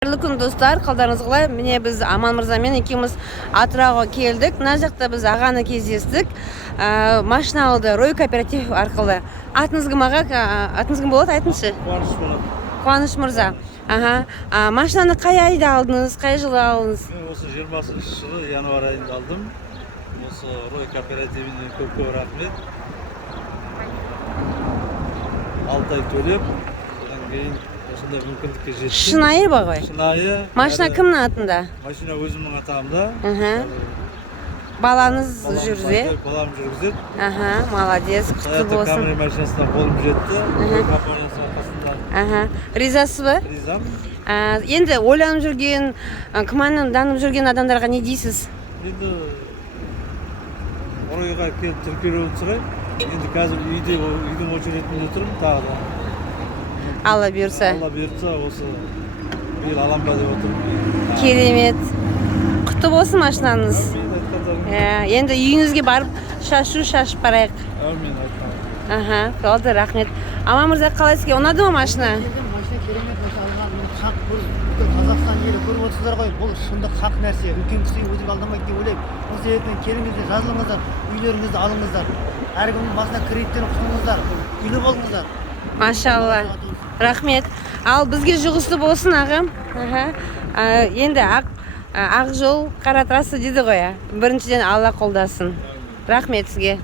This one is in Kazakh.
Қайырлы күн достар, қалдарыңыз қалай? Міне біз Аман мырзамен екеуміз Атырауға келдік. Мына жақта біз ағаны кездестік. Машина алды Рой кооператив арқылы. Атыңыз кім аға? Атыңыз кім болады? Айтыңызшы. Қуаныш болады. Қуаныш мырза. Машинаны қай айда алдыңыз? Қай жылы алдыңыз? Осы 20 жылы январь айында алдым. Осы Рой кооперативіне көп рахмет. 6 ай төлеп, содан кейін осындай мүмкіндікке жеттім. Шынайы ба ғой? Шынайы. Машина кімнің атында? Машина өзімнің атамда. Балаңыз жүрзе? Балам жүргізеді. Молодец, құтты Toyota болсын. Camry машинасына қолым жетті. Компаниясы арқасында. Ризасыз ба? Ризам. Енді ойланып жүрген, күмәнданып жүрген адамдарға не дейсіз? Енді Ройға келіп тіркелуін сұраймын. Енді қазір үйдің очеретінде тұрмын тағы да. Алла бұйырса. Алла бұйыртса осы биыл алам ба деп отырмын. Керемет. Құтты болсын машинаңыз. Енді үйіңізге барып шашып барайық. Әумин айтқан. Болды, рахмет. Аман мырза, қалай сізге ұнады ма машина? Машина керемет, хақ Қазақстан елі көріп отырсыздар ғой, бұл шындық хақ нәрсе. Үлкен кісі өтірік алдамайды деп ойлаймын. Бұл себептен келіңіздер, жазылыңыздар, үйлеріңізді алыңыздар. Әркімнің басына кредиттен құтылыңыздар, үйлі болыңыздар. Машалла. Рахмет. Ал бізге жұғысты болсын ағам. Енді ақ жол, қара трасса дейді ғой. Біріншіден Алла қолдасын. Рахмет сізге.